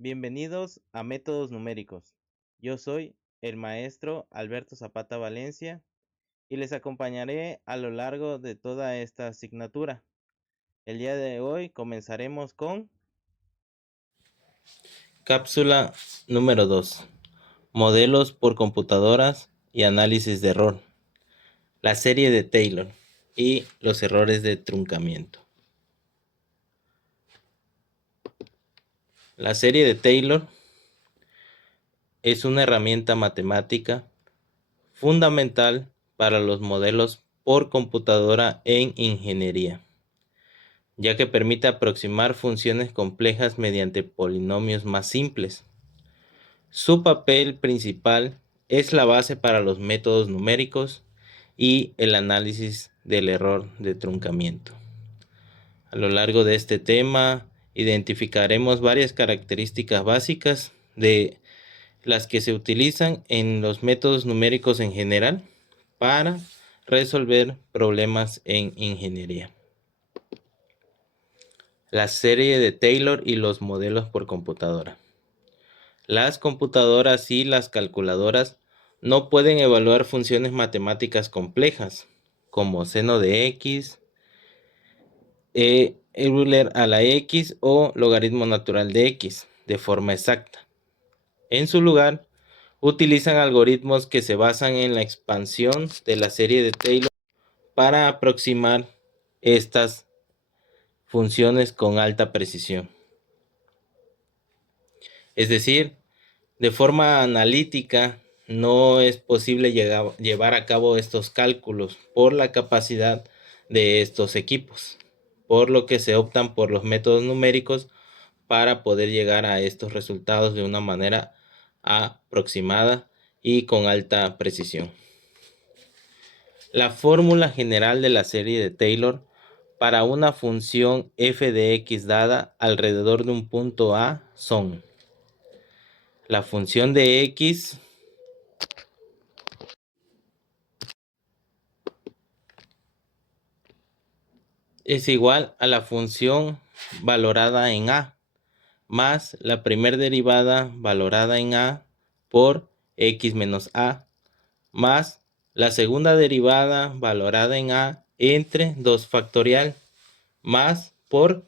Bienvenidos a Métodos Numéricos. Yo soy el maestro Alberto Zapata Valencia y les acompañaré a lo largo de toda esta asignatura. El día de hoy comenzaremos con cápsula número 2. Modelos por computadoras y análisis de error. La serie de Taylor y los errores de truncamiento. La serie de Taylor es una herramienta matemática fundamental para los modelos por computadora en ingeniería, ya que permite aproximar funciones complejas mediante polinomios más simples. Su papel principal es la base para los métodos numéricos y el análisis del error de truncamiento. A lo largo de este tema identificaremos varias características básicas de las que se utilizan en los métodos numéricos en general para resolver problemas en ingeniería. La serie de Taylor y los modelos por computadora. Las computadoras y las calculadoras no pueden evaluar funciones matemáticas complejas como seno de x, Euler a la x o logaritmo natural de x de forma exacta. En su lugar, utilizan algoritmos que se basan en la expansión de la serie de Taylor para aproximar estas funciones con alta precisión. Es decir, de forma analítica no es posible llevar a cabo estos cálculos por la capacidad de estos equipos, por lo que se optan por los métodos numéricos para poder llegar a estos resultados de una manera aproximada y con alta precisión. La fórmula general de la serie de Taylor para una función f de x dada alrededor de un punto A son: la función de x es igual a la función valorada en A más la primera derivada valorada en A por x menos A más la segunda derivada valorada en A entre 2 factorial más por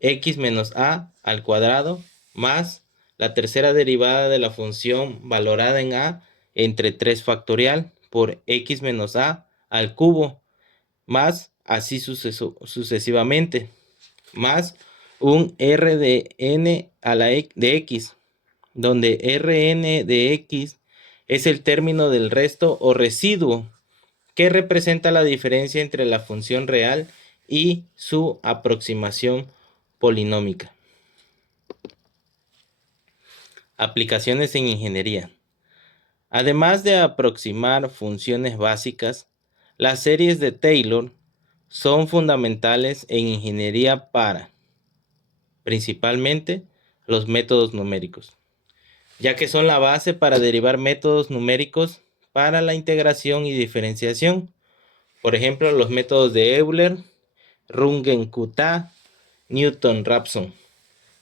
x menos A al cuadrado más la tercera derivada de la función valorada en A entre 3 factorial por x menos A al cubo más así sucesivamente más un r de n a la de x, donde Rn de x es el término del resto o residuo que representa la diferencia entre la función real y su aproximación polinómica. Aplicaciones en ingeniería. Además de aproximar funciones básicas, las series de Taylor son fundamentales en ingeniería para, principalmente, los métodos numéricos, ya que son la base para derivar métodos numéricos para la integración y diferenciación. Por ejemplo, los métodos de Euler, Runge-Kutta, Newton-Raphson,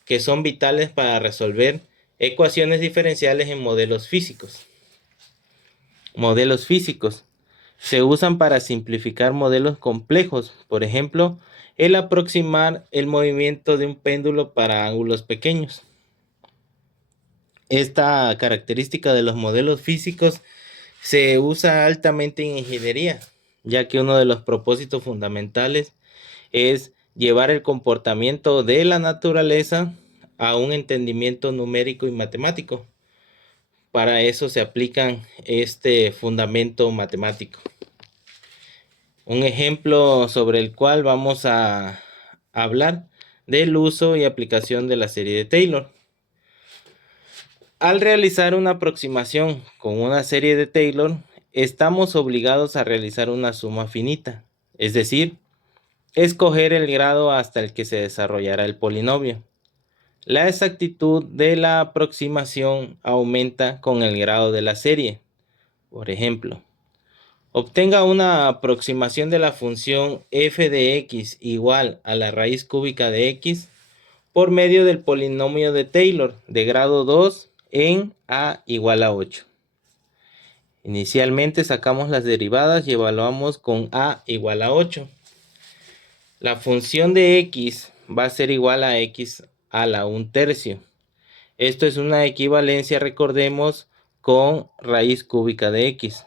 que son vitales para resolver ecuaciones diferenciales en modelos físicos. Modelos físicos se usan para simplificar modelos complejos, por ejemplo, el aproximar el movimiento de un péndulo para ángulos pequeños. Esta característica de los modelos físicos se usa altamente en ingeniería, ya que uno de los propósitos fundamentales es llevar el comportamiento de la naturaleza a un entendimiento numérico y matemático. Para eso se aplican este fundamento matemático. Un ejemplo sobre el cual vamos a hablar del uso y aplicación de la serie de Taylor. Al realizar una aproximación con una serie de Taylor, estamos obligados a realizar una suma finita, es decir, escoger el grado hasta el que se desarrollará el polinomio. La exactitud de la aproximación aumenta con el grado de la serie. Por ejemplo, obtenga una aproximación de la función f de x igual a la raíz cúbica de x, por medio del polinomio de Taylor de grado 2 en a igual a 8. Inicialmente sacamos las derivadas y evaluamos con a igual a 8. La función de x va a ser igual a x a la 1/3. Esto es una equivalencia, recordemos, con raíz cúbica de x.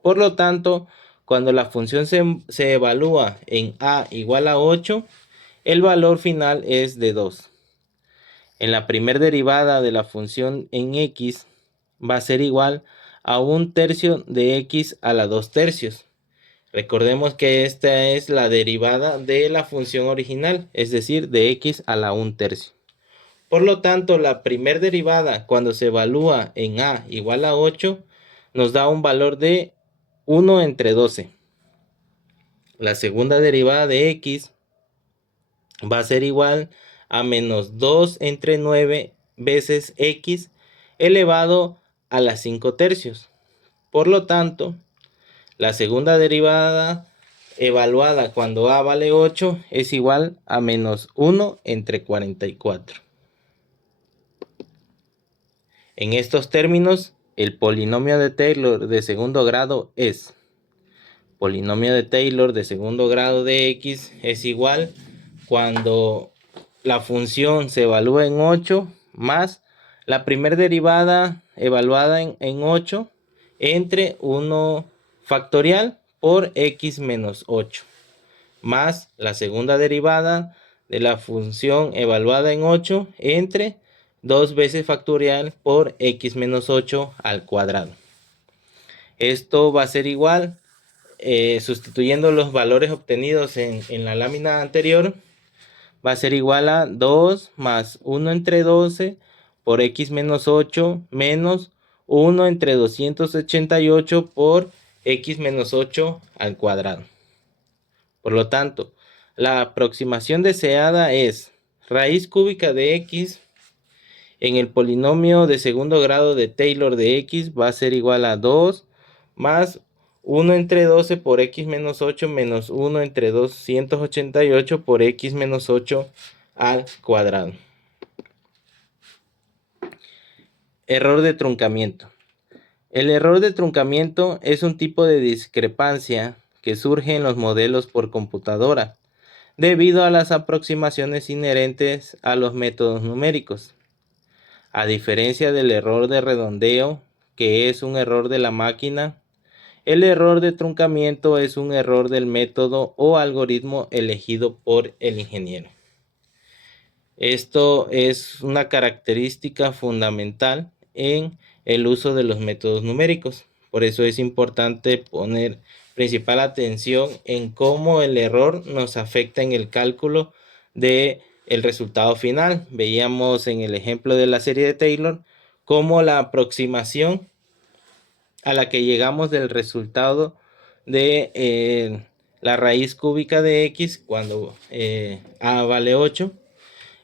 Por lo tanto, cuando la función se evalúa en a igual a 8, el valor final es de 2. En la primera derivada de la función en x va a ser igual a 1/3 de x a la 2/3. Recordemos que esta es la derivada de la función original, es decir, de x a la 1/3. Por lo tanto, la primera derivada cuando se evalúa en a igual a 8 nos da un valor de 1 entre 12. La segunda derivada de x va a ser igual a menos 2 entre 9 veces x elevado a la 5/3. Por lo tanto, la segunda derivada evaluada cuando a vale 8 es igual a menos 1 entre 44. En estos términos, el polinomio de Taylor de segundo grado es polinomio de Taylor de segundo grado de x es igual cuando la función se evalúa en 8 más la primera derivada evaluada en 8 entre 1 factorial por x menos 8 más la segunda derivada de la función evaluada en 8 entre 2 veces factorial por x menos 8 al cuadrado. Esto va a ser igual, sustituyendo los valores obtenidos en la lámina anterior, va a ser igual a 2 más 1 entre 12 por x menos 8 menos 1 entre 288 por x menos 8 al cuadrado. Por lo tanto, la aproximación deseada es raíz cúbica de x en el polinomio de segundo grado de Taylor de x va a ser igual a 2 más 1 entre 12 por x menos 8 menos 1 entre 288 por x menos 8 al cuadrado. Error de truncamiento. El error de truncamiento es un tipo de discrepancia que surge en los modelos por computadora debido a las aproximaciones inherentes a los métodos numéricos. A diferencia del error de redondeo, que es un error de la máquina, el error de truncamiento es un error del método o algoritmo elegido por el ingeniero. Esto es una característica fundamental en el uso de los métodos numéricos. Por eso es importante poner principal atención en cómo el error nos afecta en el cálculo del resultado final. Veíamos en el ejemplo de la serie de Taylor cómo la aproximación a la que llegamos del resultado de la raíz cúbica de x cuando a vale 8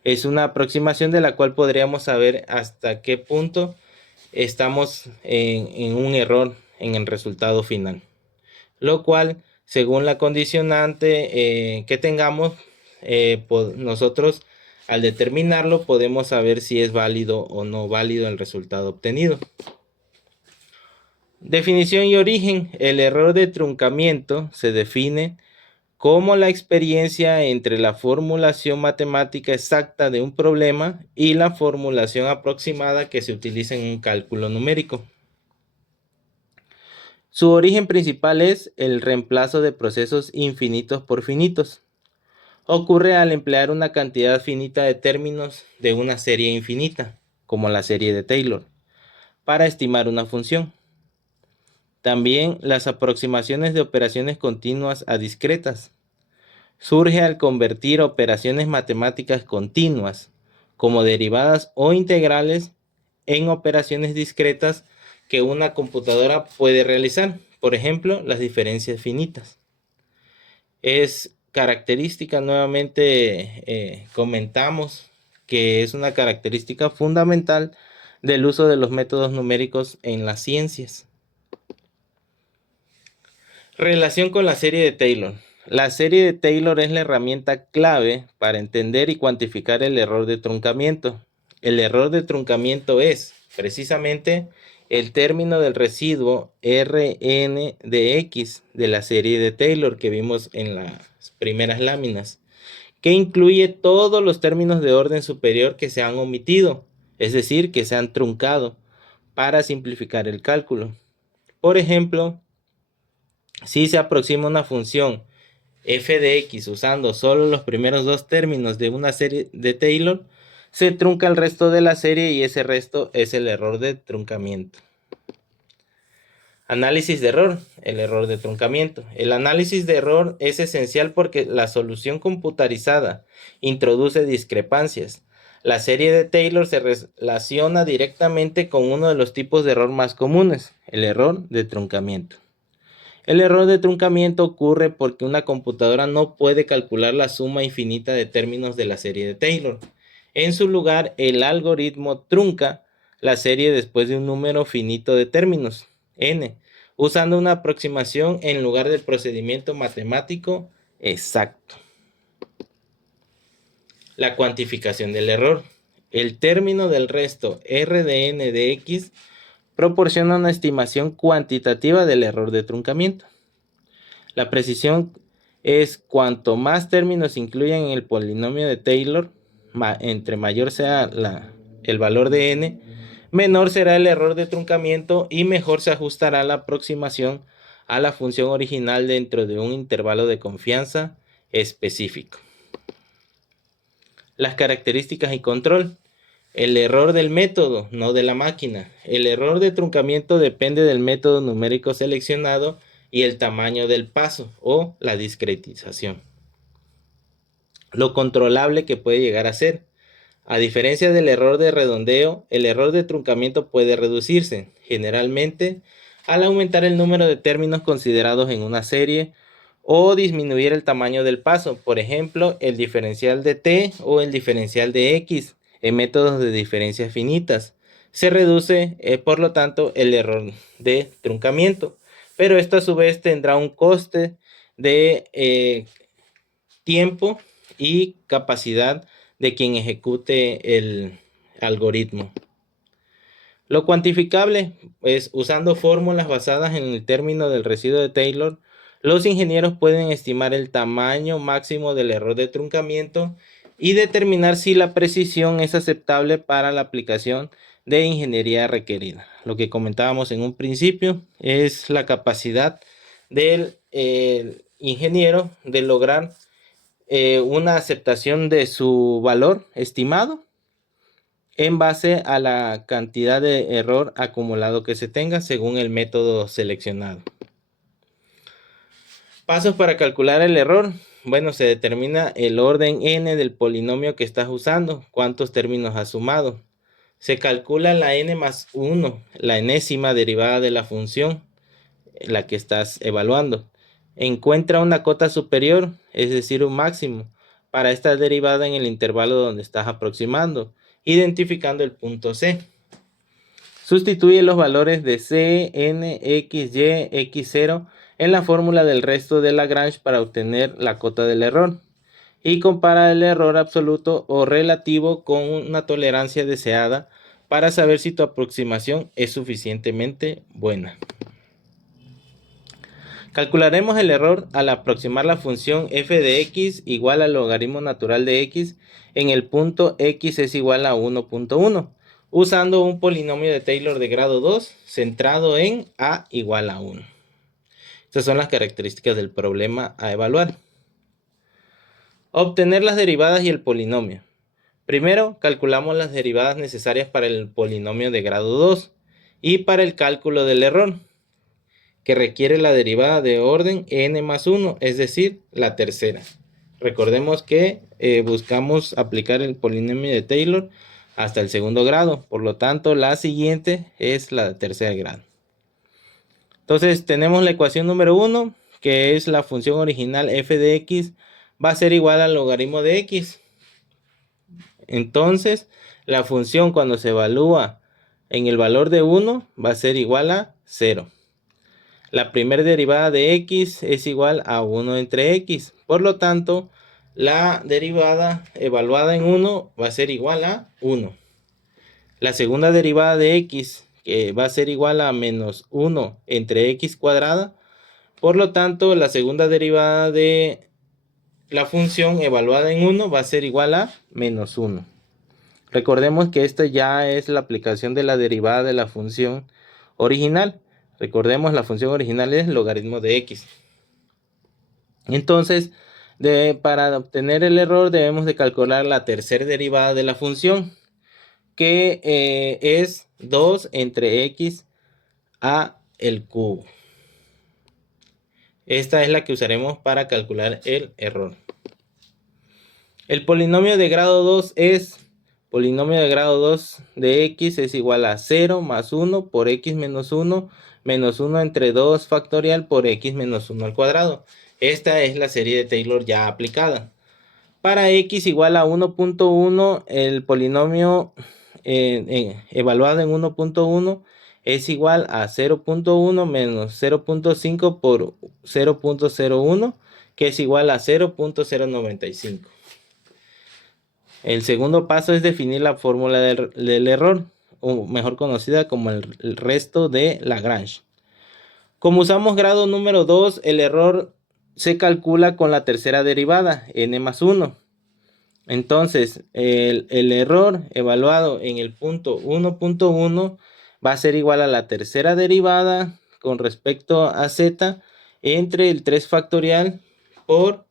es una aproximación de la cual podríamos saber hasta qué punto estamos en un error en el resultado final, lo cual según la condicionante que tengamos, nosotros al determinarlo podemos saber si es válido o no válido el resultado obtenido. Definición y origen. El error de truncamiento se define como la experiencia entre la formulación matemática exacta de un problema y la formulación aproximada que se utiliza en un cálculo numérico. Su origen principal es el reemplazo de procesos infinitos por finitos. Ocurre al emplear una cantidad finita de términos de una serie infinita, como la serie de Taylor, para estimar una función. También las aproximaciones de operaciones continuas a discretas. Surge al convertir operaciones matemáticas continuas, como derivadas o integrales, en operaciones discretas que una computadora puede realizar. Por ejemplo, las diferencias finitas. Es característica, nuevamente comentamos que es una característica fundamental del uso de los métodos numéricos en las ciencias. Relación con la serie de Taylor. La serie de Taylor es la herramienta clave para entender y cuantificar el error de truncamiento. El error de truncamiento es precisamente el término del residuo Rn de x de la serie de Taylor que vimos en las primeras láminas, que incluye todos los términos de orden superior que se han omitido, es decir, que se han truncado para simplificar el cálculo. Por ejemplo, si se aproxima una función f de x usando solo los primeros dos términos de una serie de Taylor, se trunca el resto de la serie y ese resto es el error de truncamiento. Análisis de error, el error de truncamiento. El análisis de error es esencial porque la solución computarizada introduce discrepancias. La serie de Taylor se relaciona directamente con uno de los tipos de error más comunes, el error de truncamiento. El error de truncamiento ocurre porque una computadora no puede calcular la suma infinita de términos de la serie de Taylor. En su lugar, el algoritmo trunca la serie después de un número finito de términos, n, usando una aproximación en lugar del procedimiento matemático exacto. La cuantificación del error. El término del resto R de n de x proporciona una estimación cuantitativa del error de truncamiento. La precisión es cuanto más términos incluyan en el polinomio de Taylor, entre mayor sea el valor de n, menor será el error de truncamiento y mejor se ajustará la aproximación a la función original dentro de un intervalo de confianza específico. Las características y control. El error del método, no de la máquina. El error de truncamiento depende del método numérico seleccionado y el tamaño del paso o la discretización. Lo controlable que puede llegar a ser. A diferencia del error de redondeo, el error de truncamiento puede reducirse, generalmente al aumentar el número de términos considerados en una serie o disminuir el tamaño del paso, por ejemplo, el diferencial de t o el diferencial de x en métodos de diferencias finitas. Se reduce, por lo tanto, el error de truncamiento, pero esto a su vez tendrá un coste de tiempo y capacidad de quien ejecute el algoritmo. Lo cuantificable es usando fórmulas basadas en el término del residuo de Taylor. Los ingenieros pueden estimar el tamaño máximo del error de truncamiento y determinar si la precisión es aceptable para la aplicación de ingeniería requerida. Lo que comentábamos en un principio es la capacidad del ingeniero de lograr una aceptación de su valor estimado en base a la cantidad de error acumulado que se tenga según el método seleccionado. Pasos para calcular el error. Bueno, se determina el orden n del polinomio que estás usando, cuántos términos has sumado. Se calcula la n más 1, la enésima derivada de la función, la que estás evaluando. Encuentra una cota superior, es decir, un máximo, para esta derivada en el intervalo donde estás aproximando, identificando el punto C. Sustituye los valores de C, N, X, Y, X0 en la fórmula del resto de Lagrange para obtener la cota del error. Y compara el error absoluto o relativo con una tolerancia deseada para saber si tu aproximación es suficientemente buena. Calcularemos el error al aproximar la función f de x igual al logaritmo natural de x en el punto x es igual a 1.1, usando un polinomio de Taylor de grado 2 centrado en a igual a 1. Estas son las características del problema a evaluar. Obtener las derivadas y el polinomio. Primero, calculamos las derivadas necesarias para el polinomio de grado 2 y para el cálculo del error, que requiere la derivada de orden n más 1, es decir, la tercera. Recordemos que buscamos aplicar el polinomio de Taylor hasta el segundo grado, por lo tanto la siguiente es la de tercer grado. Entonces tenemos la ecuación número 1, que es la función original f de x va a ser igual al logaritmo de x. Entonces la función cuando se evalúa en el valor de 1 va a ser igual a 0. La primera derivada de x es igual a 1 entre x. Por lo tanto, la derivada evaluada en 1 va a ser igual a 1. La segunda derivada de x, que va a ser igual a menos 1 entre x cuadrada. Por lo tanto, la segunda derivada de la función evaluada en 1 va a ser igual a menos 1. Recordemos que esta ya es la aplicación de la derivada de la función original. Recordemos, la función original es logaritmo de x. Entonces, para obtener el error debemos de calcular la tercera derivada de la función, que es 2 entre x a el cubo. Esta es la que usaremos para calcular el error. El polinomio de grado 2 es polinomio de grado 2 de x es igual a 0 más 1 por x menos 1 entre 2 factorial por x menos 1 al cuadrado. Esta es la serie de Taylor ya aplicada. Para x igual a 1.1, el polinomio evaluado en 1.1 es igual a 0.1 menos 0.5 por 0.01, que es igual a 0.095. El segundo paso es definir la fórmula del error, o mejor conocida como el resto de Lagrange. Como usamos grado número 2, el error se calcula con la tercera derivada, n más 1. Entonces, el error evaluado en el punto 1.1 va a ser igual a la tercera derivada con respecto a z entre el 3 factorial por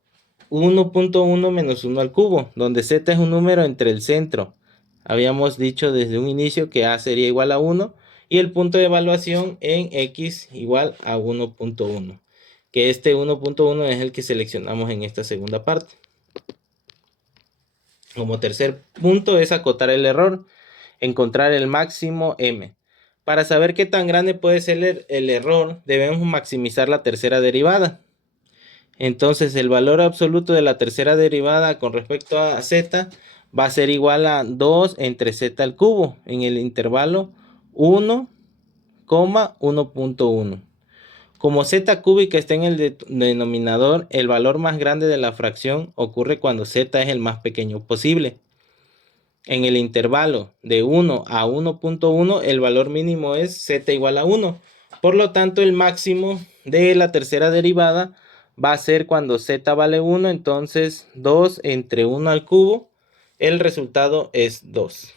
1.1 menos 1 al cubo, donde z es un número entre el centro. Habíamos dicho desde un inicio que a sería igual a 1 y el punto de evaluación en x igual a 1.1, que este 1.1 es el que seleccionamos en esta segunda parte. Como tercer punto es acotar el error, encontrar el máximo m. Para saber qué tan grande puede ser el error, debemos maximizar la tercera derivada. Entonces, el valor absoluto de la tercera derivada con respecto a z va a ser igual a 2 entre z al cubo en el intervalo 1, 1.1. Como z cúbica está en el denominador, el valor más grande de la fracción ocurre cuando z es el más pequeño posible. En el intervalo de 1 a 1.1, el valor mínimo es z igual a 1. Por lo tanto, el máximo de la tercera derivada va a ser cuando z vale 1, entonces 2 entre 1 al cubo, el resultado es 2.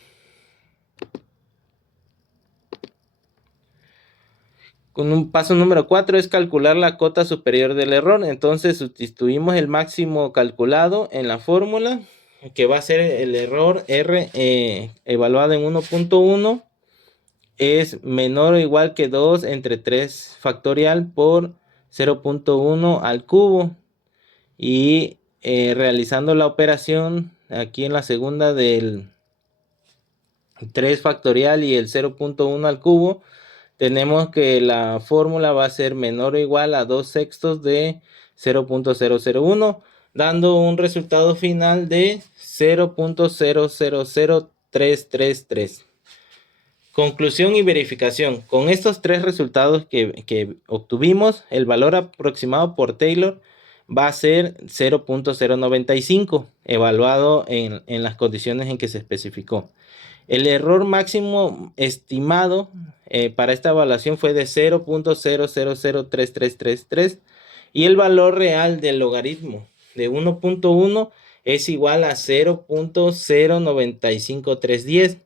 Con un paso número 4 es calcular la cota superior del error. Entonces sustituimos el máximo calculado en la fórmula, que va a ser el error R evaluado en 1.1 es menor o igual que 2 entre 3 factorial por 0.1 al cubo. Y realizando la operación aquí en la segunda del 3 factorial y el 0.1 al cubo, tenemos que la fórmula va a ser menor o igual a 2 sextos de 0.001, dando un resultado final de 0.000333. Conclusión y verificación. Con estos tres resultados que obtuvimos, el valor aproximado por Taylor va a ser 0.095, evaluado en las condiciones en que se especificó. El error máximo estimado para esta evaluación fue de 0.000333 y el valor real del logaritmo de 1.1 es igual a 0.095310.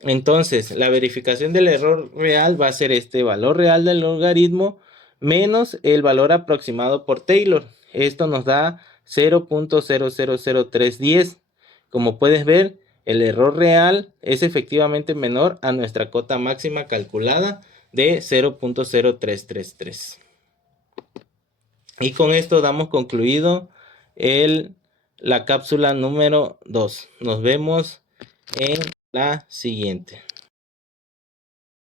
Entonces, la verificación del error real va a ser este valor real del logaritmo menos el valor aproximado por Taylor. Esto nos da 0.000310. Como puedes ver, el error real es efectivamente menor a nuestra cota máxima calculada de 0.0333. Y con esto damos concluido la cápsula número 2. Nos vemos en la siguiente.